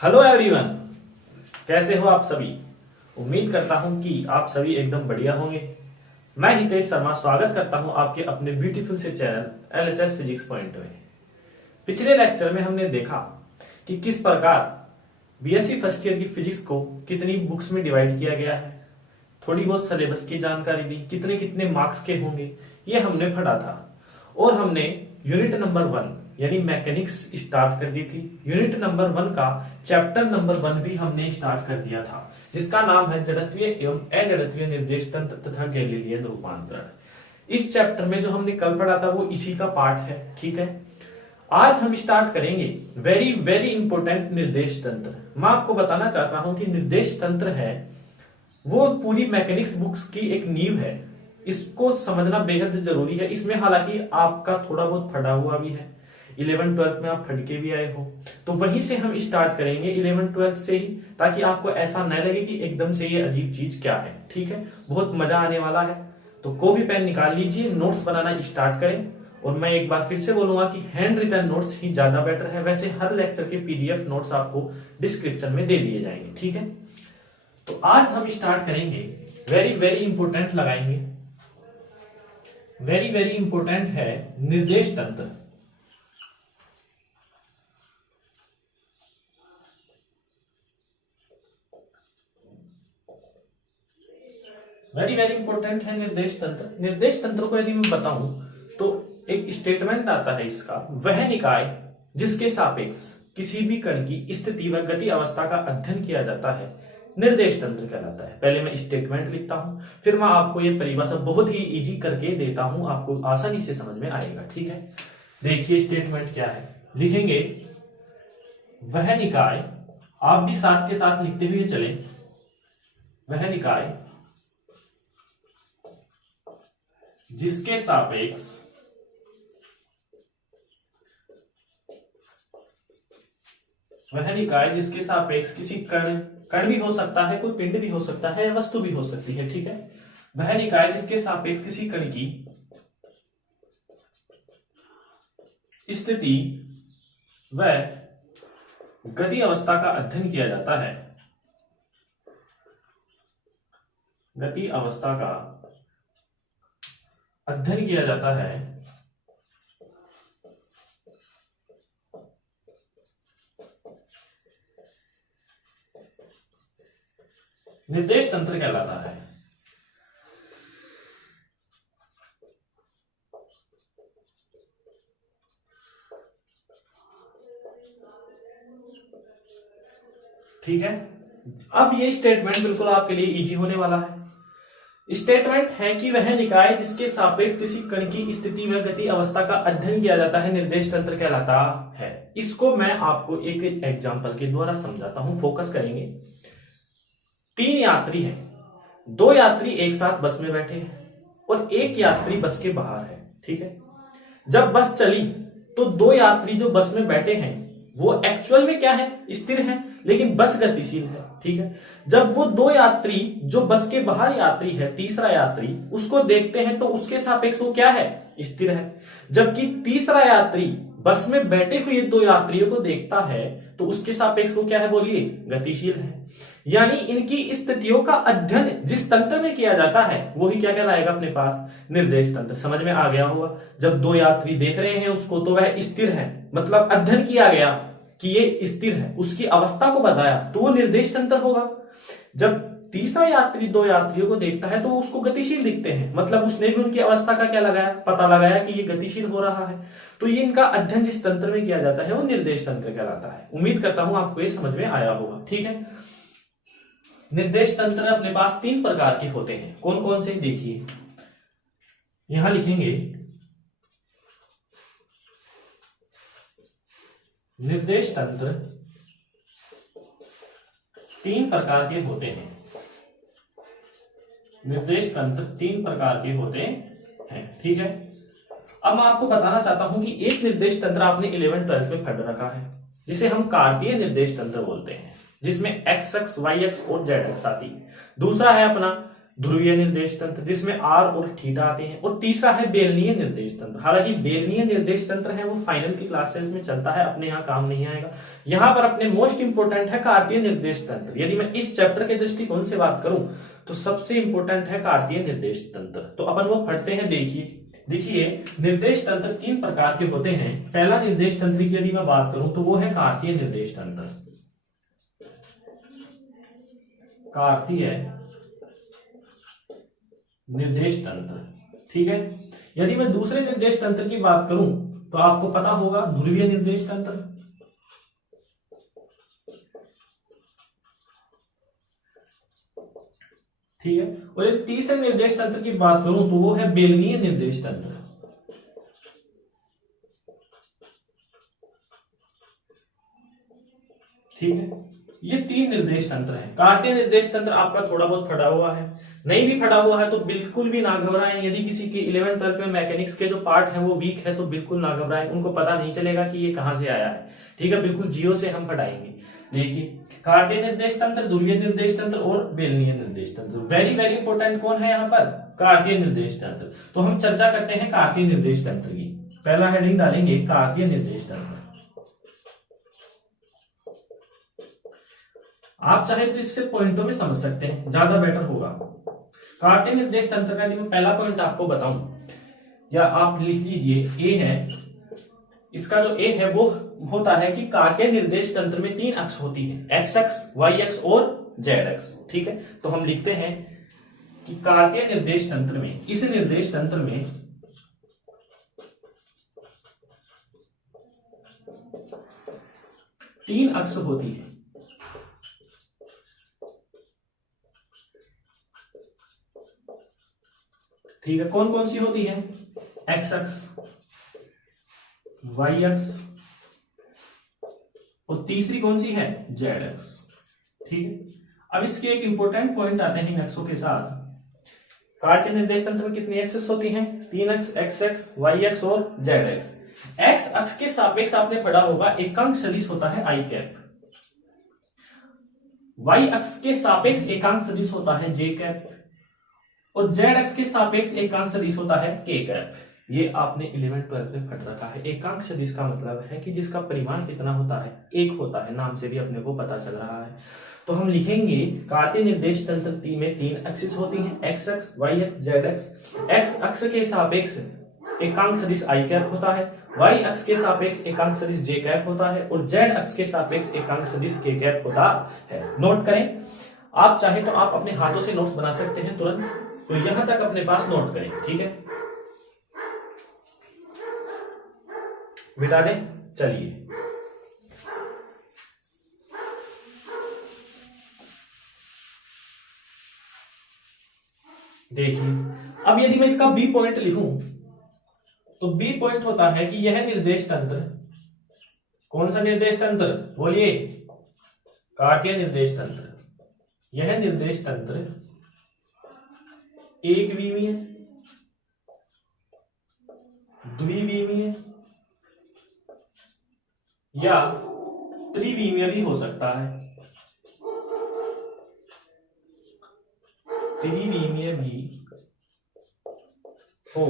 Hello everyone, कैसे हो आप सभी। उम्मीद करता हूं कि आप सभी एकदम बढ़िया होंगे। मैं हितेश शर्मा स्वागत करता हूं आपके अपने ब्यूटीफुल से चैनल एलएचएस फिजिक्स पॉइंट में। पिछले लेक्चर में हमने देखा कि किस प्रकार बीएससी फर्स्ट ईयर की फिजिक्स को कितनी बुक्स में डिवाइड किया गया है, थोड़ी बहुत सिलेबस की जानकारी दी, कितने कितने मार्क्स के होंगे ये हमने पढ़ा था। और हमने यूनिट नंबर 1 यानी मैकेनिक्स स्टार्ट कर दी थी। यूनिट नंबर 1 का चैप्टर नंबर 1 भी हमने स्टार्ट कर दिया था, जिसका नाम है जड़त्वीय एवं अजड़त्वीय निर्देश तंत्र तथा गैलीलियन रूपांतरण। इस चैप्टर में जो हमने कल पढ़ा था वो इसी का पार्ट है। ठीक है, आज हम स्टार्ट करेंगे वेरी वेरी इंपॉर्टेंट निर्देश तंत्र। मैं आपको बताना चाहता हूं कि निर्देश तंत्र है वो पूरी मैकेनिक्स बुक्स की एक नींव है। इसको समझना बेहद जरूरी है। इसमें हालांकि आपका थोड़ा बहुत फटा हुआ भी है, 11th 12th में आप फट के भी आए हो, तो वहीं से हम स्टार्ट करेंगे 11th 12th से ही, ताकि आपको ऐसा न लगे कि एकदम से ये अजीब चीज क्या है। ठीक है, बहुत मजा आने वाला है। तो कॉपी पेन निकाल लीजिए, नोट्स बनाना स्टार्ट करें। और मैं एक बार फिर से बोलूंगा कि हैंड रिटन नोट्स ही ज्यादा बेटर है। वैसे हर लेक्चर के पीडीएफ नोट्स आपको डिस्क्रिप्शन में दे दिए जाएंगे। ठीक है, तो आज हम स्टार्ट करेंगे वेरी वेरी इंपोर्टेंट लगाएंगे। वेरी वेरी इंपोर्टेंट है निर्देश तंत्र। वेरी वेरी इंपोर्टेंट है निर्देश तंत्र। निर्देश तंत्र को यदि मैं बताऊं तो एक स्टेटमेंट आता है इसका, वह निकाय जिसके सापेक्ष किसी भी कण की स्थिति व गति अवस्था का अध्ययन किया जाता है निर्देश तंत्र कहलाता है। पहले मैं स्टेटमेंट लिखता हूं, फिर मैं आपको ये परिभाषा बहुत ही इजी करके देता हूं, आपको आसानी से समझ में आएगा। ठीक है, देखिए स्टेटमेंट क्या है, लिखेंगे वह निकाय, आप भी साथ के साथ लिखते हुए चले, वह निकाय जिसके सापेक्ष किसी कण भी हो सकता है, कोई पिंड भी हो सकता है, वस्तु भी हो सकती है। ठीक है, वह निकाय जिसके सापेक्ष किसी कण की स्थिति व गति अवस्था का अध्ययन किया जाता है, गति अवस्था का अध्ययन किया जाता है, निर्देश तंत्र कहलाता है। ठीक है, अब ये स्टेटमेंट बिल्कुल आपके लिए इजी होने वाला है। स्टेटमेंट है कि वह निकाय जिसके सापेक्ष किसी कण की स्थिति व गति अवस्था का अध्ययन किया जाता है निर्देश तंत्र कहलाता है। इसको मैं आपको एक एग्जांपल के द्वारा समझाता हूं, फोकस करेंगे। 3 यात्री हैं, 2 यात्री एक साथ बस में बैठे हैं और 1 यात्री बस के बाहर है। ठीक है, जब बस चली तो 2 यात्री जो बस में बैठे हैं वो एक्चुअल में क्या है, स्थिर है, लेकिन बस गतिशील है। ठीक है, जब वो 2 यात्री जो बस के बाहर यात्री है, तीसरा यात्री, उसको देखते हैं तो उसके सापेक्ष वो क्या है, स्थिर है। जबकि तीसरा यात्री बस में बैठे हुए 2 यात्रियों को देखता है तो उसके सापेक्ष वो क्या है, बोलिए, गतिशील है। यानी इनकी स्थितियों का अध्ययन जिस तंत्र में किया जाता है वो ही क्या कहलाएगा अपने पास, निर्देश तंत्र। समझ में आ गया होगा। जब 2 यात्री देख रहे हैं उसको तो वह स्थिर है, मतलब अध्ययन किया गया कि ये स्थिर है, उसकी अवस्था को बताया तो वो निर्देश तंत्र होगा। जब तीसरा यात्री 2 यात्रियों को देखता है तो उसको गतिशील दिखते हैं, मतलब उसने भी उनकी अवस्था का क्या लगाया, पता लगाया कि ये गतिशील हो रहा है। तो ये इनका अध्ययन जिस तंत्र में किया जाता है वो निर्देश तंत्र कहलाता है। उम्मीद करता हूं आपको ये समझ में आया होगा। ठीक है, निर्देश तंत्र अपने पास 3 प्रकार के होते हैं। कौन कौन से, देखिए यहां लिखेंगे निर्देश तंत्र 3 प्रकार के होते हैं। निर्देश तंत्र 3 प्रकार के होते हैं। ठीक है, अब मैं आपको बताना चाहता हूं कि एक निर्देश तंत्र आपने 11th 12th में पढ़ रखा है, जिसे हम कार्तीय निर्देश तंत्र बोलते हैं, जिसमें x अक्ष, y अक्ष और z अक्ष आती है। दूसरा है अपना ध्रुवीय निर्देश तंत्र जिसमें आर और थीटा आते हैं, और तीसरा है बेलनीय निर्देश तंत्र। हालांकि बेलनीय निर्देश तंत्र है वो फाइनल की क्लासेस में चलता है, अपने यहाँ काम नहीं आएगा। यहाँ पर अपने मोस्ट इंपोर्टेंट है कार्तीय निर्देश तंत्र। यदि मैं इस चैप्टर के दृष्टिकोण से बात करूं तो सबसे इंपोर्टेंट है कार्तीय निर्देश तंत्र। तो अपन वो पढ़ते हैं। देखिए निर्देश तंत्र 3 प्रकार के होते हैं। पहला निर्देश तंत्र की यदि मैं बात करूं तो वो है कार्तीय निर्देश तंत्र। कार्तीय निर्देश तंत्र, ठीक है। यदि मैं दूसरे निर्देश तंत्र की बात करूं तो आपको पता होगा ध्रुवीय निर्देश तंत्र, ठीक है। और यदि तीसरे निर्देश तंत्र की बात करूं तो वो है बेलनीय निर्देश तंत्र, ठीक है। ये 3 निर्देश तंत्र है। कार्तीय निर्देश तंत्र आपका थोड़ा बहुत फटा हुआ है, नहीं भी फटा हुआ है तो बिल्कुल भी ना घबराएं। यदि किसी के 11th 12th में मैकेनिक्स के जो पार्ट है वो वीक है तो बिल्कुल ना घबराएं, उनको पता नहीं चलेगा कि ये कहां से आया है, ठीक है। बिल्कुल जीरो से हम फटाएंगे। देखिए कार्तीय निर्देश तंत्र, ध्रुवीय निर्देश तंत्र और बेलनीय निर्देश तंत्र। वेरी वेरी इंपॉर्टेंट कौन है यहाँ पर? कार्तीय निर्देश तंत्र। तो हम चर्चा करते हैं कार्तीय निर्देश तंत्र की। पहला हेडिंग डालेंगे कार्तीय निर्देश तंत्र। आप चाहे तो इससे पॉइंटों में समझ सकते हैं, ज्यादा बेटर होगा। कार्तीय निर्देश तंत्र का मैं पहला पॉइंट आपको बताऊं, या आप लिख लीजिए ए है। इसका जो ए है वो होता है कि कार्तीय निर्देश तंत्र में 3 अक्ष होती है, एक्स अक्ष, वाई अक्ष और जेड अक्ष, ठीक है। तो हम लिखते हैं कि कार्तीय निर्देश तंत्र में, इस निर्देश तंत्र में तीन अक्ष होती है, ठीक है। कौन कौन सी होती है? एक्स अक्ष, वाई अक्ष और तीसरी कौन सी है? जेड अक्ष, ठीक है। अब इसके एक इंपॉर्टेंट पॉइंट आते हैं इन अक्षों के साथ। कार्तीय निर्देश तंत्र में कितनी एक्सेस होती हैं? 3 अक्ष, एक्स अक्ष, वाई अक्ष और जेड अक्ष। एक्स अक्ष के सापेक्ष आपने पढ़ा होगा एकांक सदिश होता है आई कैप, वाई अक्ष के सापेक्ष एकांक सदिश होता है जे कैप, और जेड अक्ष के सापेक्ष एकांक सदिश होता है के कैप। ये आपने 11th 12th में पढ़ रखा है। एकांक सदिश का मतलब है कि जिसका परिमाण कितना होता है? 1 होता है। नाम से भी अपने को पता चल रहा है। तो हम लिखेंगे कार्तीय निर्देश तंत्र में 3 एक्सिस होती हैं, एक्स अक्ष, वाई अक्ष, जेड अक्ष। एक्स अक्ष के सापेक्ष एकांक सदिश आई कैप होता है, वाई अक्ष के सापेक्ष एकांक सदिश जे कैप होता है, और जेड अक्ष के सापेक्ष एकांक सदिश के कैप होता है। नोट करें। आप चाहे तो आप अपने हाथों से नोट्स बना सकते हैं तुरंत, तो यहां तक अपने पास नोट करें, ठीक है। बिता दें, चलिए। देखिए अब यदि मैं इसका बी पॉइंट लिखूं तो बी पॉइंट होता है कि यह निर्देश तंत्र, कौन सा निर्देश तंत्र बोलिए? कार्तीय निर्देश तंत्र। यह निर्देश तंत्र एक विमीय, द्विविमीय या त्रिविमीय भी हो सकता है। त्रिविमीय भी हो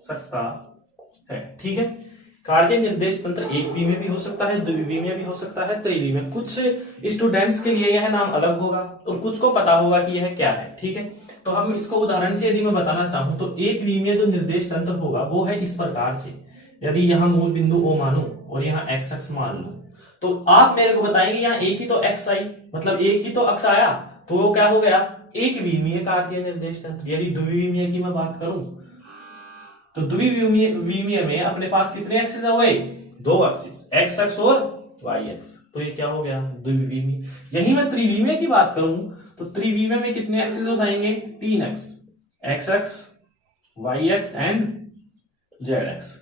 सकता है, ठीक है। कार्तीय निर्देश तंत्र एक विमीय भी हो सकता है, द्विविमीय भी हो सकता है, त्रिविमीय। कुछ स्टूडेंट्स के लिए यह नाम अलग होगा और कुछ को पता होगा कि यह क्या है, ठीक है। तो हम इसको उदाहरण से यदि मैं बताना चाहूं तो एक विमीय जो निर्देश तंत्र होगा वो है इस प्रकार से। यदि यहाँ मूल बिंदु O मानूं और यहाँ एक्स अक्ष मान लूं, तो आप मेरे को बताएंगे यहाँ एक ही तो एक्स आई, मतलब एक ही तो अक्ष आया, तो वो क्या हो गया? एक विमीय कार्तीय निर्देश तंत्र। यदि द्विविमीय की मैं बात करूं तो द्विविमीय में अपने पास कितने एक्सिस हो गए? 2 एक्सिस, एक्स अक्ष और वाई अक्ष। तो ये क्या हो गया? द्विविमीय। यही मैं त्रिविमीय की बात करूं तो त्रिविमीय में कितने एक्सिस हो जाएंगे? 3 एक्स, एक्स अक्ष, वाई अक्ष एंड जेड अक्ष।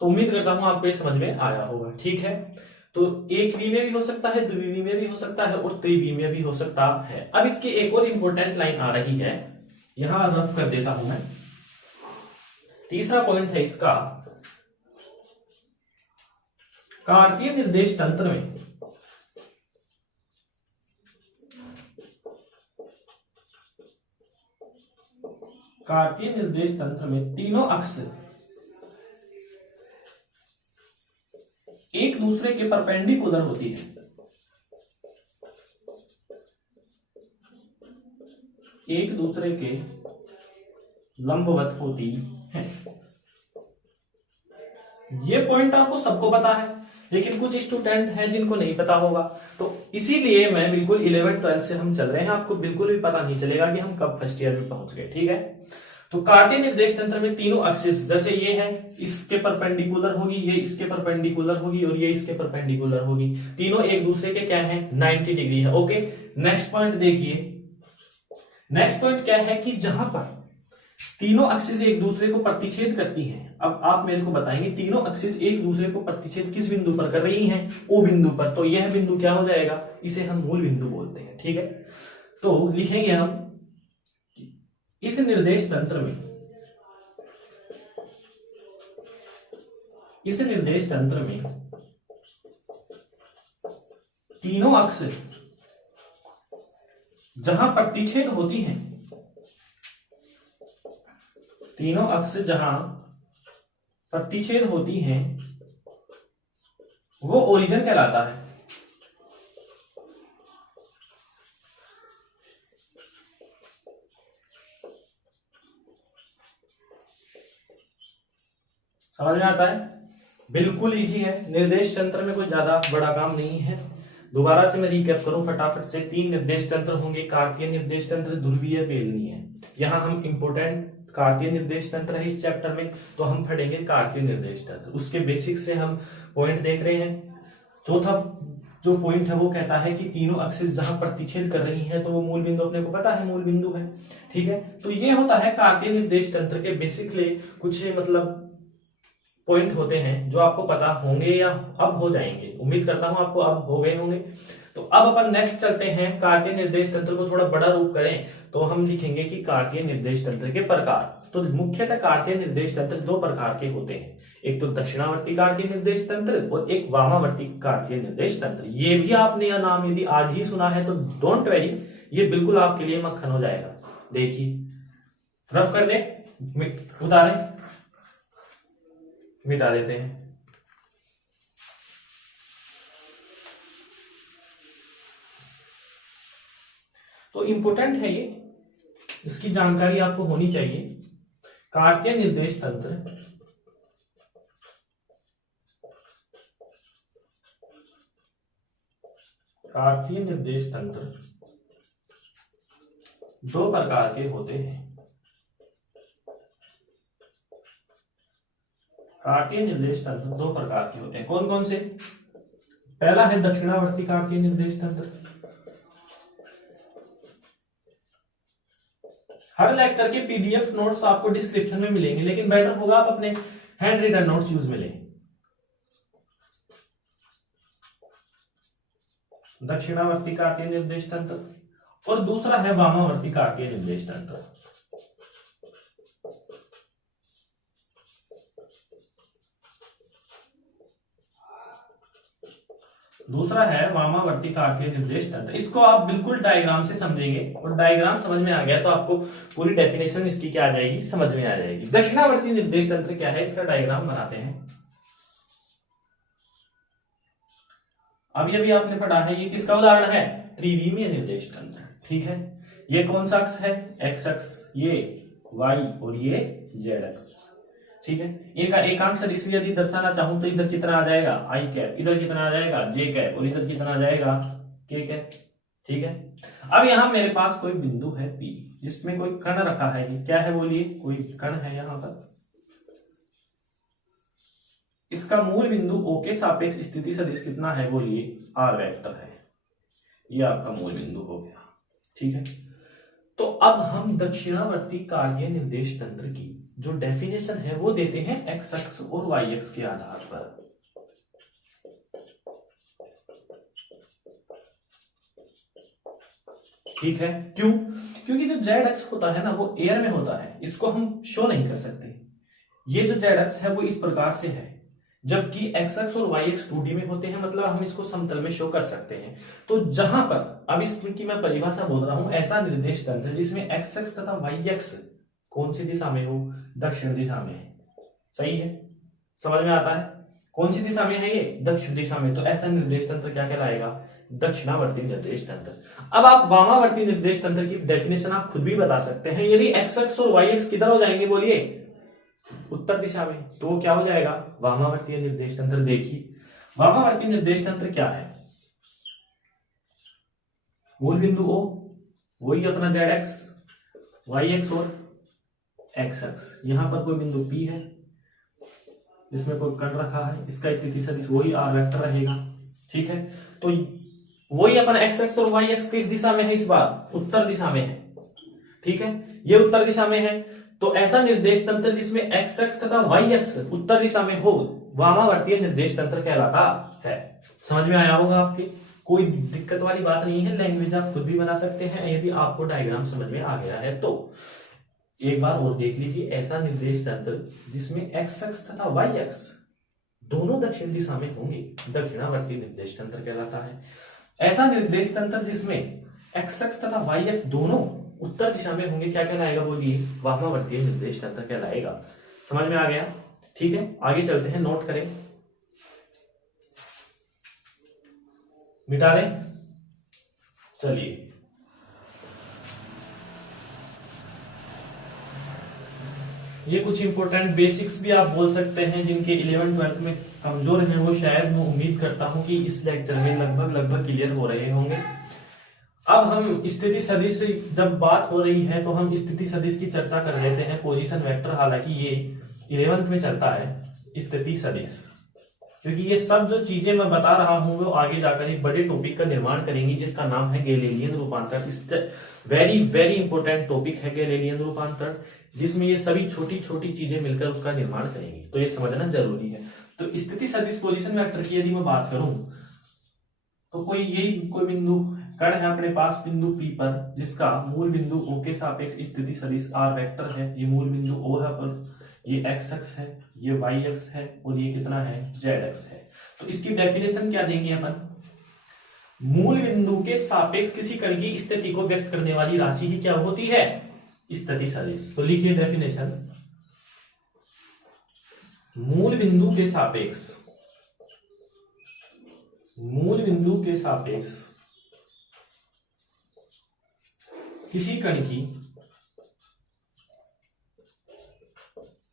तो उम्मीद करता हूं आपको ये समझ में आया होगा, ठीक है। तो एक विमीय भी हो सकता है, द्विविमीय भी हो सकता है और त्रिविमीय भी हो सकता है। अब इसकी एक और इंपॉर्टेंट लाइन आ रही है, यहां रफ कर देता हूं मैं। तीसरा पॉइंट है इसका, कार्तीय निर्देश तंत्र में कार्तीय निर्देश तंत्र में तीनों अक्ष एक दूसरे के परपेंडिकुलर होती है, एक दूसरे के लंबवत होती है। ये पॉइंट आपको सबको पता है, लेकिन कुछ स्टूडेंट हैं जिनको नहीं पता होगा, तो इसीलिए मैं बिल्कुल 11th-12th से हम चल रहे हैं, आपको बिल्कुल भी पता नहीं चलेगा कि हम कब फर्स्ट ईयर में पहुंच गए। ठीक है, तो कार्तीय निर्देश तंत्र में तीनों एक्सिस, जैसे ये है इसके परपेंडिकुलर होगी, ये इसके परपेंडिकुलर होगी और ये इसके परपेंडिकुलर होगी, तीनों एक दूसरे के क्या है 90 डिग्री है। ओके, नेक्स्ट पॉइंट देखिए, नेक्स्ट पॉइंट क्या है कि जहां पर तीनों एक्सिस एक दूसरे को प्रतिच्छेद करती हैं, अब आप मेरे को बताएंगे तीनों एक्सिस एक दूसरे को प्रतिच्छेद किस बिंदु पर कर रही हैं, ओ बिंदु पर, तो यह बिंदु क्या हो जाएगा, इसे हम मूल बिंदु बोलते हैं। ठीक है, तो लिखेंगे हम इस निर्देश तंत्र में, इस निर्देश तंत्र में तीनों अक्ष जहां प्रतिच्छेद होती हैं, तीनों अक्ष जहां प्रतिच्छेद होती हैं वो ओरिजिन कहलाता है। समझ में आता है, बिल्कुल इजी है, निर्देश तंत्र में कोई ज्यादा बड़ा काम नहीं है। दोबारा से मैं रिकैप करूं फटाफट से, 3 निर्देश तंत्र होंगे, कार्तीय निर्देश तंत्र, ध्रुवीय, बेलनीय। यहां हम इंपोर्टेंट कार्तीय निर्देश तंत्र है इस चैप्टर में, तो हम पढ़ेंगे कार्तीय निर्देश तंत्र, उसके बेसिक से हम पॉइंट देख रहे हैं। चौथा जो पॉइंट है वो कहता है कि तीनों एक्सिस जहां प्रतिच्छेद कर रही हैं तो वो मूल बिंदु, अपने को पता है मूल बिंदु है। ठीक है, तो ये होता है कार्तीय निर्देश तंत्र के बेसिकली कुछ मतलब पॉइंट होते हैं जो आपको पता होंगे या अब हो जाएंगे, उम्मीद करता हूं आपको अब हो गए होंगे। तो अब अपन नेक्स्ट चलते हैं, कार्तीय निर्देश तंत्र को थोड़ा बड़ा रूप करें तो हम लिखेंगे कि कार्तीय निर्देश तंत्र के प्रकार। तो मुख्यतः कार्तीय निर्देश तंत्र 2 प्रकार के होते हैं, एक तो दक्षिणावर्ती कार्तीय निर्देश तंत्र और एक वामावर्ती कार्तीय निर्देश तंत्र। ये भी आपने यह नाम यदि आज ही सुना है तो डोंट वेरी, ये बिल्कुल आपके लिए मक्खन हो जाएगा। देखिए रफ कर दे, उतारे मिटा देते हैं। तो इंपोर्टेंट है ये, इसकी जानकारी आपको होनी चाहिए। कार्तीय निर्देश तंत्र कार्तीय निर्देश तंत्र 2 प्रकार के होते हैं। कार्तीय निर्देश तंत्र 2 प्रकार के होते हैं, कौन कौन से? पहला है दक्षिणावर्ती कार्तीय निर्देश तंत्र। हर लेक्चर के पीडीएफ नोट्स आपको डिस्क्रिप्शन में मिलेंगे, लेकिन बेटर होगा आप अपने हैंड रिटन नोट्स यूज में लें। दक्षिणावर्ती कार्तीय निर्देश तंत्र और दूसरा है वामावर्ती कार्तीय निर्देश तंत्र। दूसरा है वामावर्ती कार्तीय निर्देश तंत्र। इसको आप बिल्कुल डायग्राम से समझेंगे और डायग्राम समझ में आ गया तो आपको पूरी डेफिनेशन इसकी क्या आ जाएगी, समझ में आ जाएगी। दक्षिणावर्ती निर्देश तंत्र क्या है, इसका डायग्राम बनाते हैं। अभी अभी आपने पढ़ा है, ये किसका उदाहरण है? त्रिविमीय निर्देश तंत्र। ठीक है, ये कौन सा अक्ष है? एक्स अक्ष, ये वाई और ये जेड अक्ष। ठीक है, इनका एकांक सदिश यदि दर्शाना चाहूं तो इधर कितना आ जाएगा आई कैप, इधर कितना आ जाएगा जे कैप और इधर कितना आ जाएगा के कैप। ठीक है, अब यहां मेरे पास कोई बिंदु है पी जिसमें कोई कण रखा है, ये क्या है बोलिए? कोई कण है यहां पर। इसका मूल बिंदु ओ के सापेक्ष स्थिति सदिश कितना है बोलिए? आर वेक्टर है, ये आपका मूल बिंदु हो गया। ठीक है, तो अब हम दक्षिणावर्ती कार्तीय निर्देश तंत्र की जो डेफिनेशन है वो देते हैं एक्स अक्ष और वाई अक्ष के आधार पर। ठीक है, क्यों? क्योंकि जो जेड अक्ष होता है ना वो एयर में होता है, इसको हम शो नहीं कर सकते। ये जो जेड अक्ष है वो इस प्रकार से है, जबकि एक्स अक्ष और वाई अक्ष 2D में होते हैं, मतलब हम इसको समतल में शो कर सकते हैं। तो जहां पर अब इसकी मैं परिभाषा बोल रहा हूं, ऐसा निर्देश तंत्र जिसमें एक्स अक्ष तथा वाई अक्ष कौन सी दिशा में हो, दक्षिण दिशा में है। सही है, समझ में आता है। कौन सी दिशा में है ये, दक्षिण दिशा में, तो ऐसा निर्देश तंत्र क्या कहलाएगा, दक्षिणावर्ती निर्देश तंत्र। अब आप वामावर्ती निर्देश तंत्र की डेफिनेशन आप खुद भी बता सकते हैं। यदि एक्स अक्ष और वाई अक्ष किधर हो जाएंगे बोलिए, उत्तर दिशा में, तो क्या हो जाएगा, वामावर्तीय निर्देश तंत्र। देखिए वामावर्ती निर्देश तंत्र क्या है, मूल बिंदु O, वही अपना जेड एक्स, वाई एक्स और एक्स एक्स, यहां पर कोई बिंदु P है, इसमें कोई कण रखा है, इसका स्थिति सदिश वही आर वेक्टर रहेगा। ठीक है, तो वही अपन एक्स एक्स और वाई एक्स किस दिशा में है, इस बार उत्तर दिशा में है। ठीक है, ये उत्तर दिशा में है, तो ऐसा निर्देश तंत्र जिसमें एक्स एक्स तथा वाई एक्स उत्तर दिशा में हो, वामावर्तीय निर्देश तंत्र कहलाता है। समझ में आया होगा आपके, कोई दिक्कत वाली बात नहीं है, लैंग्वेज आप खुद भी बना सकते हैं यदि आपको डायग्राम समझ में आ गया है तो। एक बार और देख लीजिए, ऐसा निर्देश तंत्र जिसमें एक्स एक्स तथा वाई एक्स दोनों दक्षिण दिशा में होंगे, दक्षिणावर्ती निर्देश तंत्र कहलाता है। ऐसा निर्देश तंत्र जिसमें एक्स एक्स तथा वाई एक्स दोनों उत्तर दिशा में होंगे, क्या कहलाएगा बोलिए, वामावर्तीय निर्देश तंत्र कहलाएगा। समझ में आ गया। ठीक है, आगे चलते हैं, नोट करें, मिटा लें। चलिए ये कुछ इंपॉर्टेंट बेसिक्स भी आप बोल सकते हैं जिनके 11th-12th में कमजोर हैं, वो शायद मैं उम्मीद करता हूं कि इस लेक्चर में लगभग क्लियर हो रहे होंगे। अब हम स्थिति सदिश से जब बात हो रही है तो हम स्थिति सदिश की चर्चा कर लेते हैं। पोजीशन वेक्टर, हालांकि ये 11th में चलता है स्थिति सदिश, क्योंकि ये सब जो चीजें मैं बता रहा हूं वो आगे जाकर एक बड़े टॉपिक का निर्माण करेंगी जिसका नाम है गैलीलियन रूपांतर। वेरी वेरी इंपॉर्टेंट टॉपिक है गैलीलियन रूपांतर, जिसमें ये सभी छोटी छोटी चीजें मिलकर उसका निर्माण करेंगी, तो ये समझना जरूरी है। तो स्थिति सदिश पोजीशन वेक्टर की यदि मैं बात करूं तो कोई बिंदु कण है अपने पास, बिंदु P पर, जिसका मूल बिंदु O के सापेक्ष स्थिति सदिश R वेक्टर है। ये मूल बिंदु O है पर, ये x अक्ष है, ये y अक्ष है और ये कितना है, z अक्ष है। तो इसकी डेफिनेशन क्या देंगे अपन, मूल बिंदु के सापेक्ष किसी कण की स्थिति को व्यक्त करने वाली राशि ही क्या होती है, स्थिति सदिश। तो लिखिए डेफिनेशन, मूल बिंदु के सापेक्ष, मूल बिंदु के सापेक्ष किसी कण की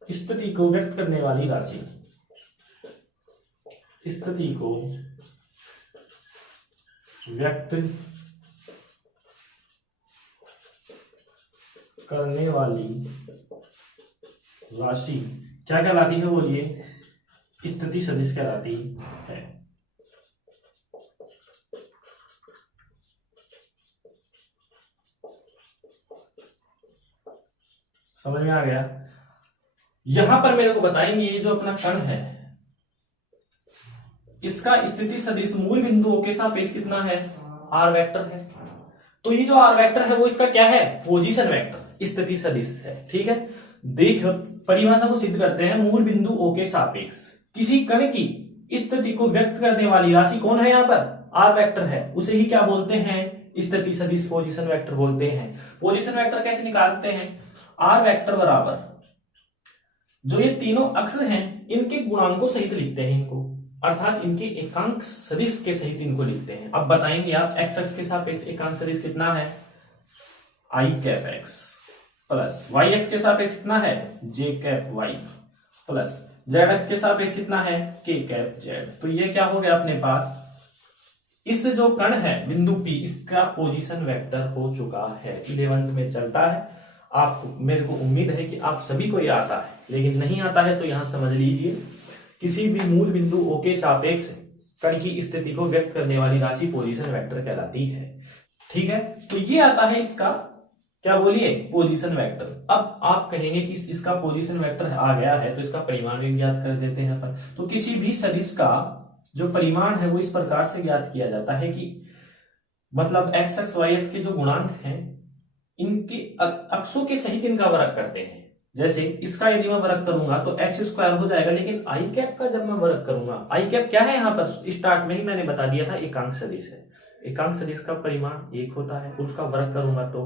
स्थिति को व्यक्त करने वाली राशि, स्थिति को व्यक्त करने वाली राशि क्या कहलाती है बोलिए, स्थिति सदिश कहलाती है। समझ में आ गया। यहां पर मेरे को बताएंगे ये जो अपना कण है इसका स्थिति सदिश मूल बिंदुओं के सापेक्ष कितना है, आर वेक्टर है। तो ये जो आर वेक्टर है वो इसका क्या है, पोजीशन वेक्टर, स्थिति सदिश है। ठीक है, देख परिभाषा को सिद्ध करते हैं, मूल बिंदु O के सापेक्ष किसी कण की स्थिति को व्यक्त करने वाली राशि कौन है, यहाँ पर आर वेक्टर है, उसे ही क्या बोलते हैं, स्थिति सदिश पोजीशन वेक्टर बोलते हैं। पोजीशन वेक्टर कैसे निकालते हैं, आर वेक्टर बराबर जो ये तीनों अक्ष हैं इनके गुणांकों सहित लिखते हैं इनको, अर्थात इनके एकांक सदिश के सहित इनको लिखते हैं। अब बताएंगे आप, एक्स अक्ष के सापेक्ष एकांक सदिश कितना है, I cap X, plus Y X के सापेक्ष कितना है, J cap Y, plus Z X के सापेक्ष कितना है, के कैप जेड। तो ये क्या हो गया अपने पास, इस जो कण है बिंदु P इसका पोजीशन वेक्टर हो चुका है, 11th में चलता है। आपको, मेरे को उम्मीद है कि आप सभी को ये आता है, लेकिन नहीं आता है तो यहां समझ लीजिए, किसी भी मूल बिंदु O के सापेक्ष कण की स्थिति को व्यक्त करने वाली राशि पोजीशन वेक्टर कहलाती है। ठीक है, तो ये आता है इसका क्या बोलिए, पोजीशन वेक्टर। अब आप कहेंगे कि इसका पोजीशन वेक्टर आ गया है तो इसका परिमाण भी ज्ञात कर देते हैं अपन। तो किसी भी सदिश का जो परिमाण है वो इस प्रकार से ज्ञात किया जाता है कि मतलब एक्स एक्स वाई एक्स के जो गुणांक हैं इनके अक्षों के सहित इनका वर्ग करते हैं। जैसे इसका यदि मैं वर्ग करूंगा तो एक्स स्क्वायर हो जाएगा, लेकिन आई कैप का जब मैं वर्ग करूंगा, आई कैप क्या है यहाँ पर स्टार्ट में ही मैंने बता दिया था, एकांक सदिश है। एकांक सदिश का परिमाण 1 होता है, उसका वर्ग करूंगा तो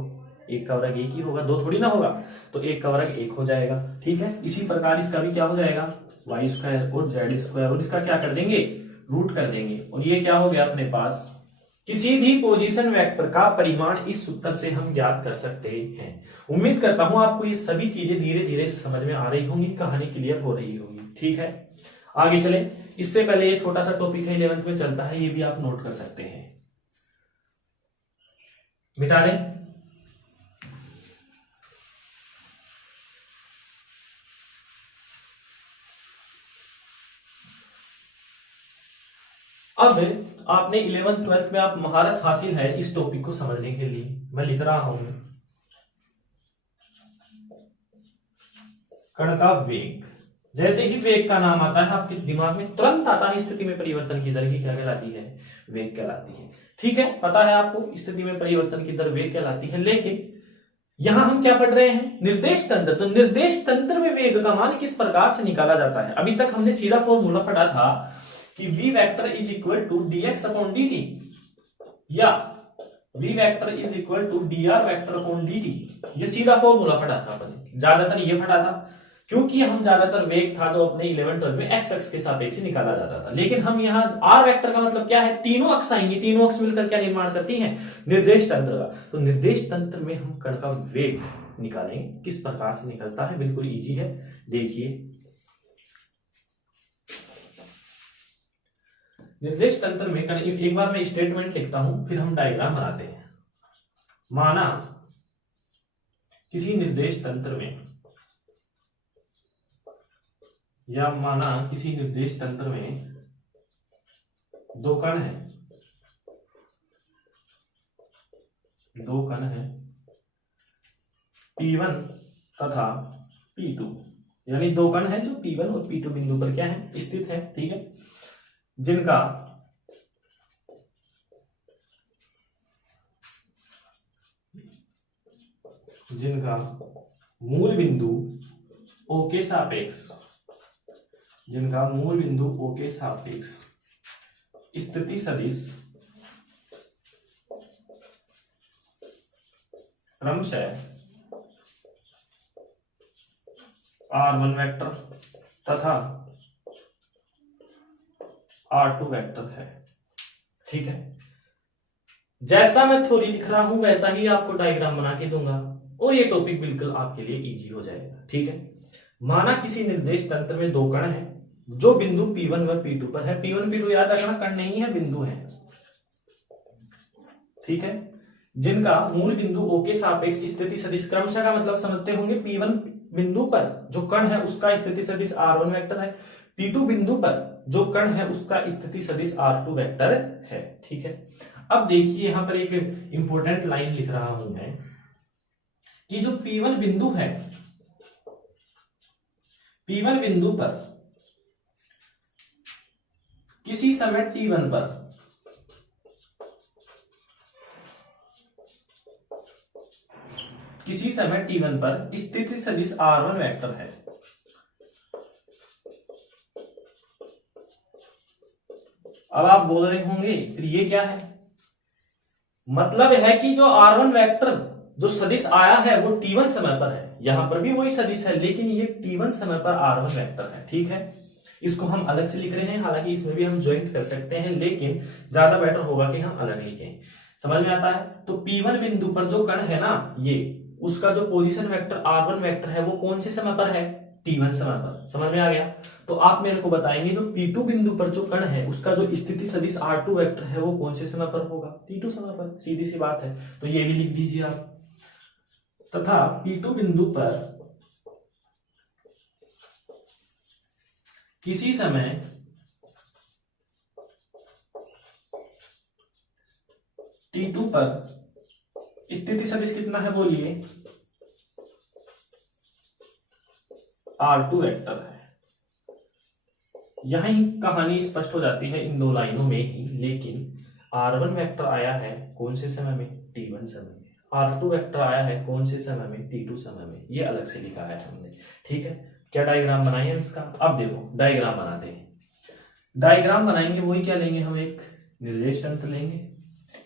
एक का वर्ग एक ही होगा, दो थोड़ी ना होगा, तो एक का वर्ग एक हो जाएगा। ठीक है, इसी प्रकार इसका भी क्या हो जाएगा, वाई स्क्वायर और जेड स्क्वायर, और इसका क्या कर देंगे, रूट कर देंगे। और ये क्या हो गया अपने पास, किसी भी पोजीशन वेक्टर का परिमाण इस सूत्र से हम ज्ञात कर सकते हैं। उम्मीद करता हूं आपको ये सभी चीजें धीरे धीरे समझ में आ रही होंगी, कहानी क्लियर हो रही होगी। ठीक है, आगे चले। इससे पहले ये छोटा सा टॉपिक है 11th में चलता है, ये भी आप नोट कर सकते हैं। मिटा दें। अब आपने 11th 12th में आप महारत हासिल है इस टॉपिक को समझने के लिए। मैं लिख रहा हूं कण का वेग। जैसे ही वेग का नाम आता है आपके दिमाग में तुरंत आता है स्थिति में परिवर्तन की दर की क्या कहलाती है, वेग कहलाती है। ठीक है, पता है आपको स्थिति में परिवर्तन की दर वेग कहलाती है। लेकिन यहां हम क्या पढ़ रहे हैं, निर्देश तंत्र। तो निर्देश तंत्र में वेग का मान किस प्रकार से निकाला जाता है। अभी तक हमने सीधा फॉर्मूला पढ़ा था कि v vector is equal to dx upon dt, या v vector is equal to dr vector upon dt। ये सीधा फॉर्मूला पढ़ा था अपने, ज्यादातर ये पढ़ा था क्योंकि हम ज्यादातर वेग था तो अपने 11 12 में x अक्ष के सापेक्ष निकाला जाता था। लेकिन हम यहाँ r वेक्टर का मतलब क्या है, तीनों अक्ष आएंगे, तीनों अक्ष मिलकर क्या निर्माण करती हैं, निर्देश तंत्र का। तो निर्देश तंत्र में हम कण का वेग निकालेंगे, किस प्रकार से निकलता है, बिल्कुल इजी है। देखिए, निर्देश तंत्र में एक बार मैं स्टेटमेंट लिखता हूं, फिर हम डायग्राम बनाते हैं। माना किसी निर्देश तंत्र में, या माना किसी निर्देश तंत्र में दो कण है, P1 तथा P2, यानी दो कण है जो P1 और P2 बिंदु पर क्या है, स्थित है। ठीक है, जिनका मूल बिंदु O के सापेक्ष, स्थिति सदिश क्रमशः R1 वेक्टर तथा R2 वेक्टर है। ठीक है, जैसा मैं थ्योरी लिख रहा हूं वैसा ही आपको डायग्राम बना के दूंगा और ये टॉपिक बिल्कुल आपके लिए इजी हो जाएगा। ठीक है, माना किसी निर्देश तंत्र में दो कण हैं जो बिंदु P1 व P2 पर है। P1 P2 याद रखना, कण नहीं है, बिंदु है। ठीक है, जिनका मूल बिंदु O के सापेक्ष स्थिति सदिश क्रमशः का मतलब समझते होंगे, P1 बिंदु पर जो कण है उसका स्थिति सदिश R1 वेक्टर है, P2 बिंदु पर जो कण है उसका स्थिति सदिश R2 वेक्टर है। ठीक है, अब देखिए यहां पर एक इंपॉर्टेंट लाइन लिख रहा हूं मैं कि जो P1 बिंदु है, P1 बिंदु पर किसी समय T1 पर स्थिति सदिश R1 वेक्टर है। अब आप बोल रहे होंगे फिर ये क्या है, मतलब है कि जो R1 वेक्टर जो सदिश आया है वो T1 समय पर है। यहां पर भी वही सदिश है लेकिन ये T1 समय पर R1 वेक्टर है। ठीक है, इसको हम अलग से लिख रहे हैं, हालांकि इसमें भी हम ज्वाइंट कर सकते हैं लेकिन ज्यादा बेटर होगा कि हम अलग लिखें। समझ में आता है। तो P1 बिंदु पर जो कण है ना, ये उसका जो पोजीशन वेक्टर R1 वेक्टर है वो कौन से समय पर है, T1 समय पर। समझ में आ गया। तो आप मेरे को बताएंगे जो P2 बिंदु पर जो कण है उसका जो स्थिति सदिश R2 वेक्टर है वो कौन से समय पर होगा, T2 समय पर। सीधी सी बात है, तो ये भी लिख दीजिए आप। तथा P2 बिंदु पर किसी समय T2 पर स्थिति सदिश कितना है बोलिए, R2 वेक्टर है। यही कहानी स्पष्ट हो जाती है इन दो लाइनों में ही। लेकिन R1 वेक्टर आया है कौन से समय में, T1 समय में। R2 वेक्टर आया है कौन से समय में, T2 समय में। ये अलग से लिखा है हमने। ठीक है, क्या डायग्राम बनाइए इसका। अब देखो डायग्राम बनाते हैं। डायग्राम बनाएंगे वही क्या लेंगे हम, एक निर्देश तंत्र लेंगे।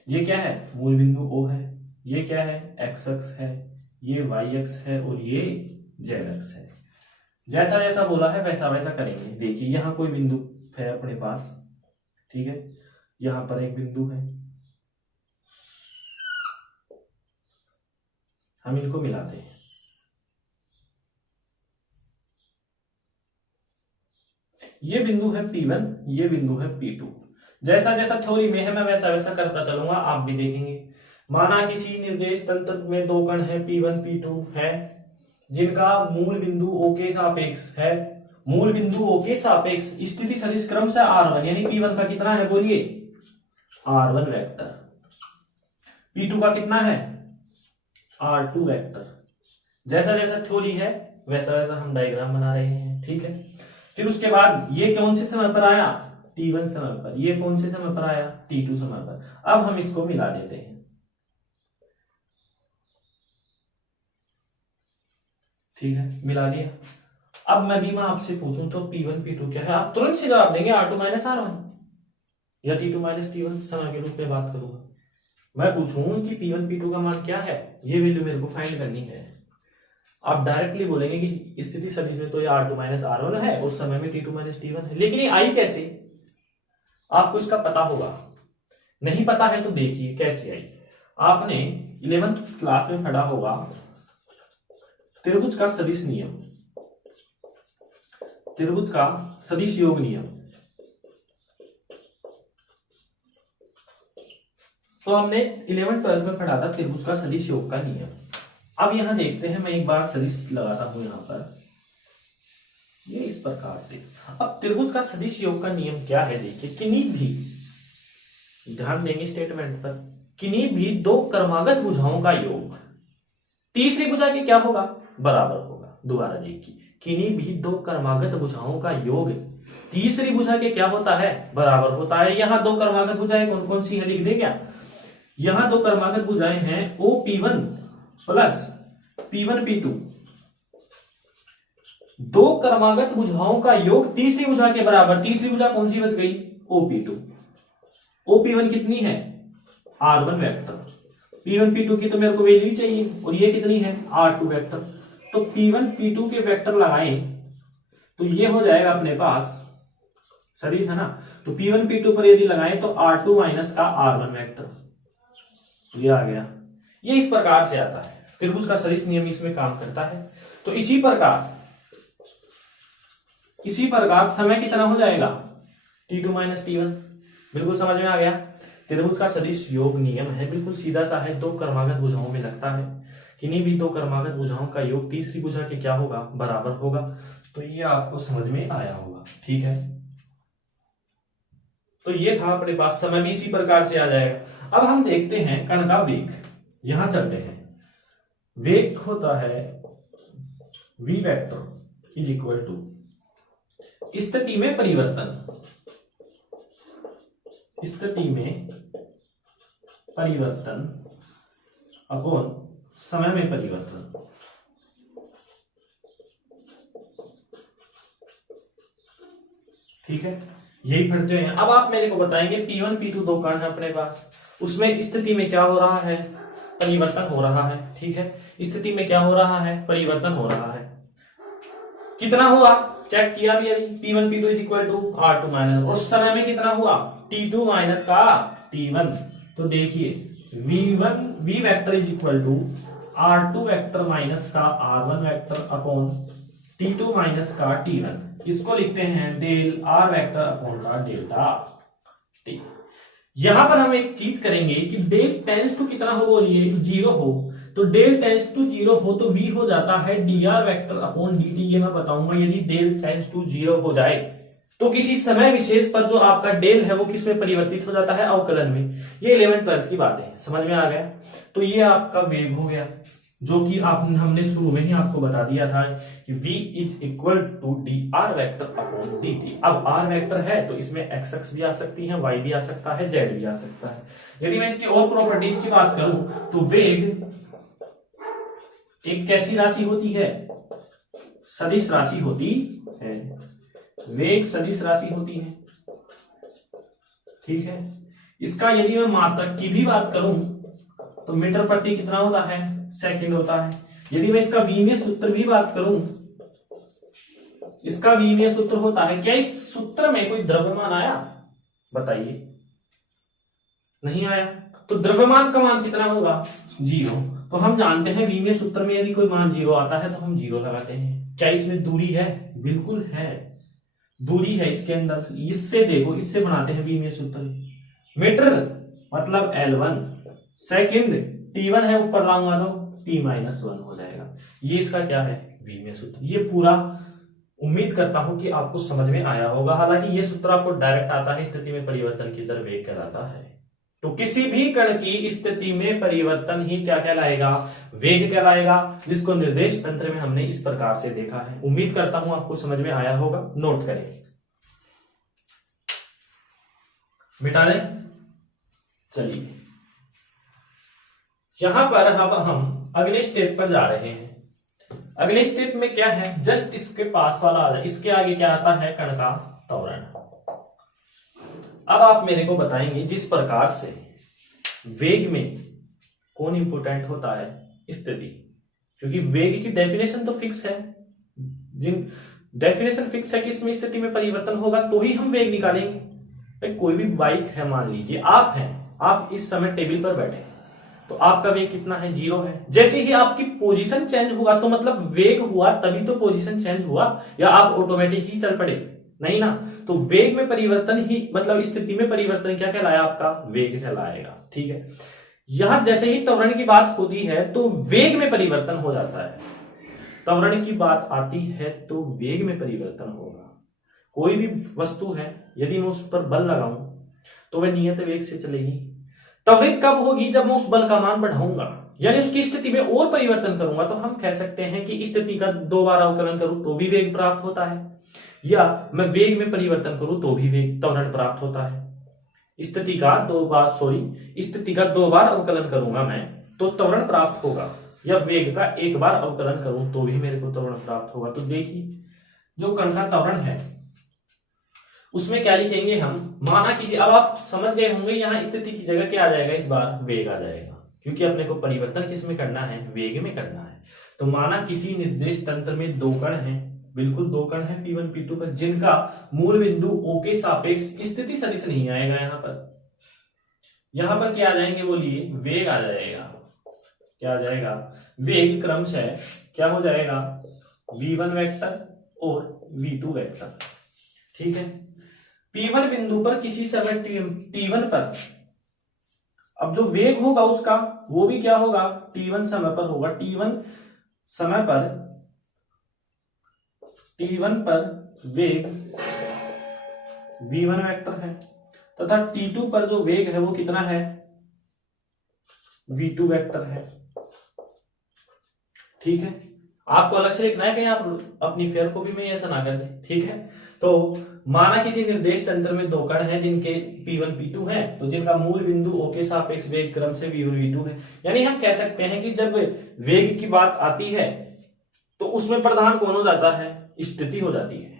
ये क्या है, मूल बिंदु O है, ये क्या है, एक्स अक्ष है, ये वाई अक्ष है और ये जेड अक्ष है। जैसा जैसा बोला है वैसा वैसा करेंगे। देखिए यहाँ कोई बिंदु है अपने पास, ठीक है, यहां पर एक बिंदु है, हम इनको मिलाते हैं। ये बिंदु है P1, ये बिंदु है P2। जैसा जैसा थ्योरी में है मैं वैसा वैसा करता चलूंगा, आप भी देखेंगे। माना किसी निर्देश तंत्र में दो कण है P1 P2 है, जिनका मूल बिंदु O के सापेक्ष है, मूल बिंदु O के सापेक्ष स्थिति सदिश क्रमशः R1, यानी P1 का कितना है बोलिए, R1 वेक्टर, P2 का कितना है, R2 वेक्टर। जैसा जैसा थ्योरी है वैसा वैसा हम डायग्राम बना रहे हैं, ठीक है। फिर उसके बाद ये कौन से समय पर आया, T1 समय पर, ये कौन से समय पर आया, T2 समय पर। अब हम इसको मिला देते हैं, ठीक है, मिला दिया। अब मैं भी आपसे पूछूं तो P1 P2 क्या है, आप तुरंत से जवाब देंगे R2 माइनस R1 या T2 माइनस T1, समय के रूप में बात करूंगा। मैं पूछूं कि P1 P2 का मान क्या है, ये वैल्यू मेरे को फाइंड करनी है। आप डायरेक्टली बोलेंगे कि स्थिति सदिश में तो ये R2 माइनस R1 है, उस समय में T2 माइनस T1 है, लेकिन ये आई कैसे, आपको इसका पता होगा। नहीं पता है तो देखिए कैसे आई। आपने 11th क्लास में पढ़ा होगा त्रिभुज का सदिश नियम, त्रिभुज का सदिश योग नियम। तो हमने 11th-12th में पढ़ा था त्रिभुज का सदिश योग का नियम। अब यहां देखते हैं, मैं एक बार सदिश लगाता हूं यहां पर, ये इस प्रकार से। अब त्रिभुज का सदिश योग का नियम क्या है, देखिए, किन्हीं भी, ध्यान देंगे स्टेटमेंट पर, किन्हीं भी दो क्रमागत भुजाओं का योग तीसरी भुजा के क्या होगा, बराबर होगा। दोबारा देखिए, किन्हीं भी दो क्रमागत भुजाओं का योग तीसरी भुजा के क्या होता है, बराबर होता है। यहां दो क्रमागत भुजाएं कौन कौन सी है, लिख दे क्या, यहां दो क्रमागत भुजाएं हैं OP1 प्लस P1 P2। दो क्रमागत भुजाओं का योग तीसरी भुजा के बराबर, तीसरी भुजा कौन सी बच गई, OP2। OP1 कितनी है, R1 वेक्टर, P1 P2 की तो मेरे को वैल्यू चाहिए, और ये कितनी है, R2 वेक्टर। तो P1 P2 के वेक्टर लगाएं तो ये हो जाएगा अपने पास सदिश है ना, तो P1 P2 पर यदि लगाएं तो R2 माइनस का R1 वेक्टर, ये आ गया। ये इस प्रकार से आता है, त्रिभुज का सदिश नियम इसमें काम करता है। तो इसी प्रकार समय कितना हो जाएगा, T2 माइनस T1। बिल्कुल समझ में आ गया। त्रिभुज का सदिश योग नियम है, बिल्कुल सीधा सा है, दो क्रमागत भुजाओं में लगता है, किन्हीं भी दो क्रमागत भुजाओं का योग तीसरी भुजा के क्या होगा, बराबर होगा। तो ये आपको समझ में आया होगा, ठीक है। तो ये था अपने पास, समय भी इसी प्रकार से आ जाएगा। अब हम देखते हैं कण का वेग, यहां चलते हैं। वेग होता है v vector is equal to स्थिति में परिवर्तन, स्थिति में परिवर्तन अपॉन समय में परिवर्तन। ठीक है, यही पढ़ते हैं। अब आप मेरे को बताएंगे P1 P2 दो कण है अपने पास, उसमें स्थिति में क्या हो रहा है, परिवर्तन हो रहा है। ठीक है, स्थिति में क्या हो रहा है, परिवर्तन हो रहा है। कितना हुआ चेक किया भी अभी, P1 P2 is equal to R2 minus, उस समय में कितना हुआ, T2 माइनस का T1। तो देखिए V vector is equal to R2 vector minus का R1 vector upon T2 minus का T1। इसको लिखते हैं डेल R वेक्टर अपॉन का डेल्टा T। यहां पर हम एक चीज करेंगे कि डेल टेंस टू कितना हो बोलिए, 0 हो, तो डेल टेंस टू 0 हो तो v हो जाता है dr वेक्टर अपॉन dt। ये मैं बताऊंगा, यदि डेल टेंस टू 0 हो जाए तो किसी समय विशेष पर जो आपका डेल है वो किस में परिवर्तित हो जाता है, अवकलन में। ये 11th-12th की बातें हैं, समझ में आ गया। तो ये आपका वेग हो गया, जो कि हमने शुरू में ही आपको बता दिया था कि v is equal to dr vector upon dt। अब r वेक्टर है तो इसमें x अक्ष भी आ सकती है, y भी आ सकता है, z भी आ सकता है। यदि मैं इसकी और प्रॉपर्टीज की बात करूं तो वेग एक कैसी राशि होती है, सदिश राशि होती है, वेग सदिश राशि होती है। ठीक है, इसका यदि मैं मात्रक की भी बात करूं तो मीटर प्रति कितना होता है, सेकंड होता है। यदि मैं इसका विमीय सूत्र भी बात करूं, इसका विमीय सूत्र होता है, क्या इस सूत्र में कोई द्रव्यमान आया, बताइए, नहीं आया। तो द्रव्यमान का मान कितना होगा, 0। तो हम जानते हैं विमीय सूत्र में यदि कोई मान 0 आता है तो हम 0 लगाते हैं। क्या इसमें दूरी है, बिल्कुल है, दूरी है इसके अंदर। इससे देखो, इससे बनाते हैं विमीय सूत्र। मीटर मतलब L1, सेकंड T1 है, ऊपर लाऊंगा तो T-1 हो जाएगा। ये इसका क्या है, विमीय सूत्र। ये पूरा उम्मीद करता हूं कि आपको समझ में आया होगा। हालांकि ये सूत्र आपको डायरेक्ट आता है, स्थिति में परिवर्तन की दर वेग कहलाता है। तो किसी भी कण की स्थिति में परिवर्तन ही क्या कहलाएगा, वेग कहलाएगा, जिसको निर्देश तंत्र में हमने इस प्रकार से देखा है। उम्मीद करता हूं आपको समझ में आया होगा। नोट करें, मिटा दें। चलिए, यहां पर अब हम अगले स्टेप पर जा रहे हैं। अगले स्टेप में क्या है, जस्ट इसके पास वाला आ जाए, इसके आगे क्या आता है, कण का त्वरण। अब आप मेरे को बताएंगे, जिस प्रकार से वेग में कौन इंपोर्टेंट होता है, स्थिति, क्योंकि वेग की डेफिनेशन तो फिक्स है। जिन डेफिनेशन फिक्स है कि इसमें स्थिति में परिवर्तन होगा तो ही हम वेग निकालेंगे। भाई कोई भी बाइक है, मान लीजिए आप हैं, आप इस समय टेबल पर बैठे हैं, तो आपका वेग कितना है, 0 है। जैसे ही आपकी पोजीशन चेंज हुआ तो मतलब वेग हुआ, तभी तो पोजीशन चेंज हुआ, या आप ऑटोमेटिक ही चल पड़े, नहीं ना। तो वेग में परिवर्तन ही मतलब स्थिति में परिवर्तन क्या कहलाया, आपका वेग कहलाएगा। ठीक है, यहां जैसे ही त्वरण की बात होती है तो वेग में परिवर्तन हो जाता है। त्वरण की बात आती है तो वेग में परिवर्तन होगा। कोई भी वस्तु है, यदि मैं उस पर बल लगाऊं तो वह नियत वेग से चलेगी। त्वरित कब होगी, जब मैं उस बल का मान बढ़ाऊंगा, यानी उसकी स्थिति में और परिवर्तन करूंगा। तो हम कह सकते हैं कि स्थिति का 2 बार अवकलन करूं तो भी वेग प्राप्त होता है, या मैं वेग में परिवर्तन करूं तो भी वेग त्वरण प्राप्त होता है। स्थिति का 2 बार अवकलन करूंगा मैं तो त्वरण प्राप्त होगा, या वेग का 1 बार अवकलन करूं तो भी मेरे को त्वरण प्राप्त होगा। तो देखिए, जो कण का त्वरण है उसमें क्या लिखेंगे हम, माना कीजिए, अब आप समझ गए होंगे, यहाँ स्थिति की जगह क्या आ जाएगा, इस बार वेग आ जाएगा, क्योंकि अपने को परिवर्तन किस में करना है, वेग में करना है। तो माना किसी निर्देश तंत्र में 2 कण हैं, बिल्कुल 2 कण हैं P1 P2 पर, जिनका मूल बिंदु O के सापेक्ष स्थिति सदिश नहीं आएगा। यहां पर क्या आ जाएंगे, बोलिए, वेग आ जाएगा। क्या आ जाएगा, वेग क्रमशः क्या हो जाएगा, V1 वेक्टर और V2 वेक्टर। ठीक है, P1 बिंदु पर किसी समय T1 पर, अब जो वेग होगा उसका वो भी क्या होगा, T1 समय पर होगा। T1 पर वेग V1 वेक्टर है, तथा T2 पर जो वेग है वो कितना है, V2 वेक्टर है। ठीक है, आपको अलग से लिखना है कहीं, आप अपनी फेयर कॉपी में ऐसा ना कर दें। ठीक है, तो माना किसी निर्देश तंत्र में 2 कण हैं जिनके P1 P2 है, तो जिनका मूल बिंदु O के सापेक्ष वेग क्रम से V1 V2 है। यानी हम कह सकते हैं कि जब वेग की बात आती है तो उसमें प्रधान कौन हो जाता है, स्थिति हो जाती है।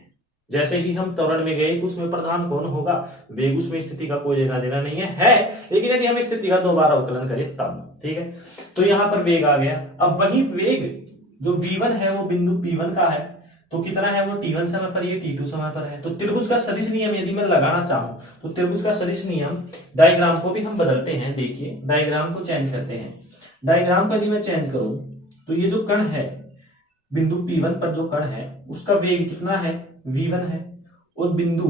जैसे ही हम त्वरण में गए तो उसमें प्रधान कौन होगा, वेग। उसमें स्थिति का कोई लेना देना नहीं है, लेकिन यदि हम स्थिति का 2 बार अवकलन करें तब। ठीक है, तो यहां पर वेग आ गया। अब वही वेग जो V1 है वो बिंदु P1 का है, तो कितना है वो T1 समय पर, ये T2 समय पर है। तो त्रिभुज का सदिश नियम यदि मैं लगाना चाहूं तो त्रिभुज का सदिश नियम, डायग्राम को भी हम बदलते हैं। देखिए, डायग्राम को चेंज करते हैं। डायग्राम को यदि मैं चेंज करूं तो ये जो कण है बिंदु P1 पर, जो कण है उसका वेग कितना है, V1 है, और बिंदु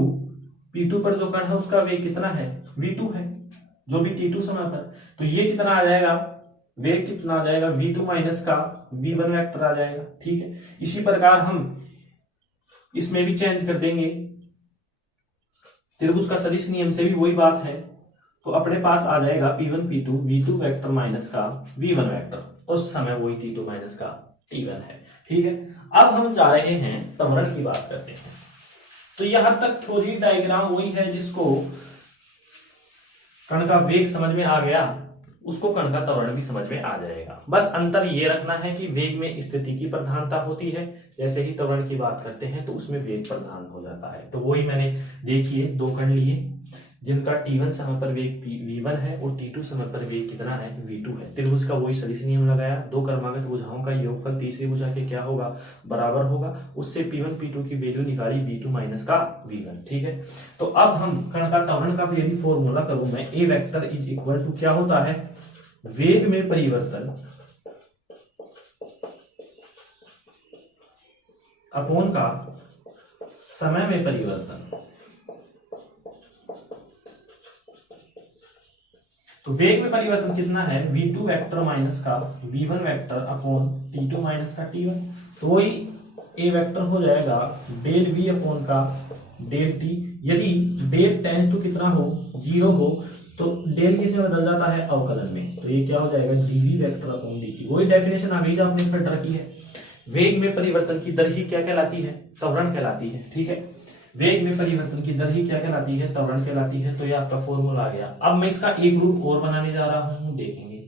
P2 पर जो कण है उसका वेग कितना है, V2 है, जो भी T2 समय पर। तो ये कितना आ जाएगा, वेग कितना आ जाएगा, V2 माइनस का V1 वेक्टर आ जाएगा। ठीक है, इसी प्रकार हम इसमें भी चेंज कर देंगे, त्रिभुज का सदिश नियम से भी वही बात है। तो अपने पास आ जाएगा P1 P2 V2 vector minus का V1 वेक्टर, उस समय वही T2 माइनस का T1 है। ठीक है, अब हम जा रहे हैं त्वरण की बात करते हैं। तो यहां तक थोड़ी डायग्राम वही है, जिसको कण का वेग समझ में आ गया उसको कण का त्वरण भी समझ में आ जाएगा। बस अंतर ये रखना है कि वेग में स्थिति की प्रधानता होती है, जैसे ही त्वरण की बात करते हैं तो उसमें वेग प्रधान हो जाता है। तो वही मैंने, देखिए, 2 कण लिए, जिनका t1 समय पर वेग v1 है और t2 समय पर वेग कितना है v2 है। त्रिभुज का वही सदिश नियम लगाया, दो क्रमागत भुजाओं का योगफल तीसरी भुजा के क्या होगा बराबर होगा, उससे p1 p2 की वैल्यू निकाली v2 माइनस का v1। ठीक है, तो अब हम कण का त्वरण का यदि फॉर्मूला करूं मैं, a vector is equal to क्या होता है वेग में परिवर्तन अपॉन का समय में परिवर्तन। तो वेग में परिवर्तन कितना है v2 वेक्टर माइनस का v1 vector upon t2 minus का t1। तो वही a वेक्टर हो जाएगा डेल v अपॉन का डेल t। यदि डेल टेंस टू कितना हो 0 हो तो डेल किस में बदल जाता है अवकलन में, तो ये क्या हो जाएगा dv वेक्टर अपॉन dt। वही डेफिनेशन अभी जो आपने पढ़ रखी है, वेग में परिवर्तन की दर ही क्या कहलाती है त्वरण कहलाती है। ठीक है, वेग में परिवर्तन की दर ही क्या कहलाती है त्वरण कहलाती है। तो ये आपका फॉर्मूला आ गया। अब मैं इसका एक रूप और बनाने जा रहा हूं, देखेंगे।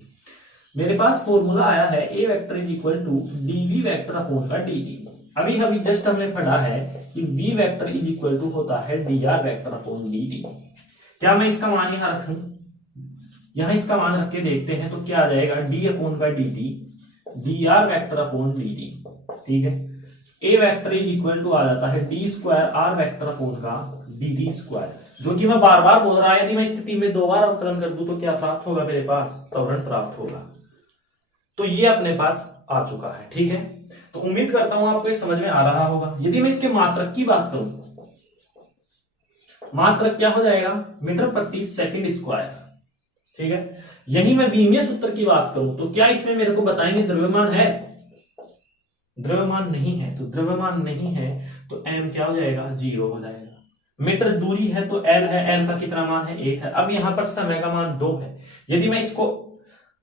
मेरे पास फॉर्मूला आया है a vector is equal to dv vector upon का dt। अभी जस्ट हमने पढ़ा है कि v vector is equal to होता है dr वेक्टर अपॉन dt। क्या मैं इसका मान यहां रखूं, यहां इसका मान रख के देखते हैं तो क्या आ जाएगा d अपॉन का dt dr vector upon dt। ठीक है, a vector is equal to आ जाता है D square R vector upon का dt स्क्वायर, जो कि मैं बार बार बोल रहा है। यदि मैं इस स्थिति में दो बार अवकलन कर दूं तो क्या प्राप्त होगा मेरे पास त्वरण प्राप्त होगा। तो ये अपने पास आ चुका है। ठीक है, तो उम्मीद करता हूं आपको ये समझ में आ रहा होगा। यदि मैं इसके मात्रक की बात करूं, मात्रक क्या हो जाएगा मीटर प्रति सेकंड स्क्वायर। ठीक है, यही मैं विमीय सूत्र की बात करूं तो क्या इसमें मेरे को बताएंगे द्रव्यमान है, द्रव्यमान नहीं है। तो द्रव्यमान नहीं है तो m क्या हो जाएगा 0 हो जाएगा। मीटर दूरी है तो l है, l का कितना मान है 1 है। अब यहां पर समय का मान 2 है। यदि मैं इसको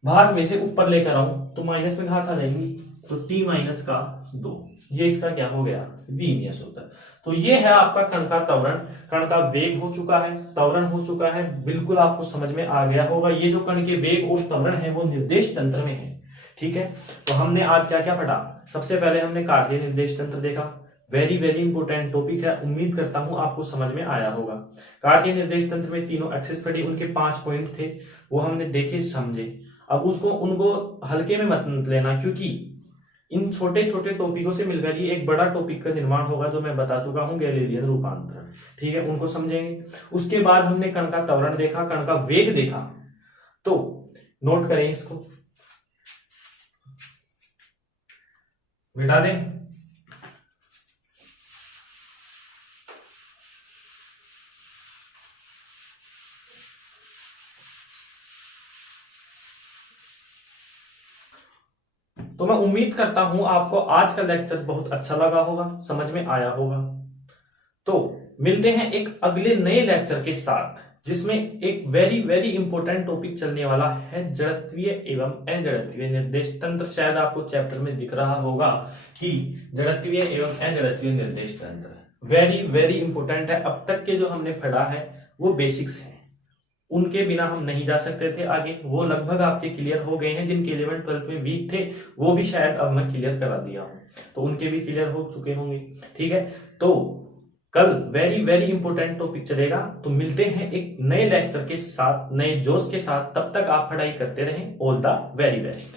भाग में से ऊपर लेकर आऊं तो माइनस में घात आ जाएंगी, तो t माइनस का 2, ये इसका क्या हो गया विमीय सूत्र। तो ये है आपका कण का त्वरण, कण का वेग हो चुका है, त्वरण हो चुका है, बिल्कुल आपको समझ में आ गया होगा। ये जो कण के वेग और त्वरण है वो निर्देश तंत्र में है। ठीक है, तो हमने आज क्या क्या पढ़ा, सबसे पहले हमने कार्तीय निर्देश तंत्र देखा, वेरी वेरी इंपोर्टेंट टॉपिक है, उम्मीद करता हूं आपको समझ में आया होगा। कार्तीय निर्देश तंत्र में तीनों एक्सिस पढ़ी, उनके 5 पॉइंट थे, वो हमने देखे समझे। अब उनको हल्के में मत लेना, क्योंकि इन छोटे छोटे टॉपिकों से मिलकर ही एक बड़ा टॉपिक का निर्माण होगा, जो मैं बता चुका हूं गैलीलियन रूपांतरण। ठीक है, उनको समझेंगे। उसके बाद हमने कण का त्वरण देखा, कण का वेग देखा, तो नोट करें इसको, मिटा दें। तो मैं उम्मीद करता हूं आपको आज का लेक्चर बहुत अच्छा लगा होगा, समझ में आया होगा। तो मिलते हैं एक अगले नए लेक्चर के साथ, जिसमें एक वेरी वेरी इंपॉर्टेंट टॉपिक चलने वाला है जड़त्वीय एवं अजड़त्वीय निर्देश तंत्र। शायद आपको चैप्टर में दिख रहा होगा कि जड़त्वीय एवं अजड़त्वीय निर्देश तंत्र वेरी वेरी इंपॉर्टेंट है। अब तक के जो हमने पढ़ा है वो बेसिक्स है, उनके बिना हम नहीं जा सकते थे आगे। वो लगभग आपके क्लियर हो गए हैं। जिनके 11 12 में वीक थे वो भी शायद अब मैं क्लियर करा दिया हूं, तो उनके भी क्लियर हो चुके होंगे। ठीक है, तो कल वेरी वेरी इंपॉर्टेंट टॉपिक चलेगा। तो मिलते हैं एक नए लेक्चर के साथ, नए जोश के साथ। तब तक आप पढ़ाई करते रहें। All the very best.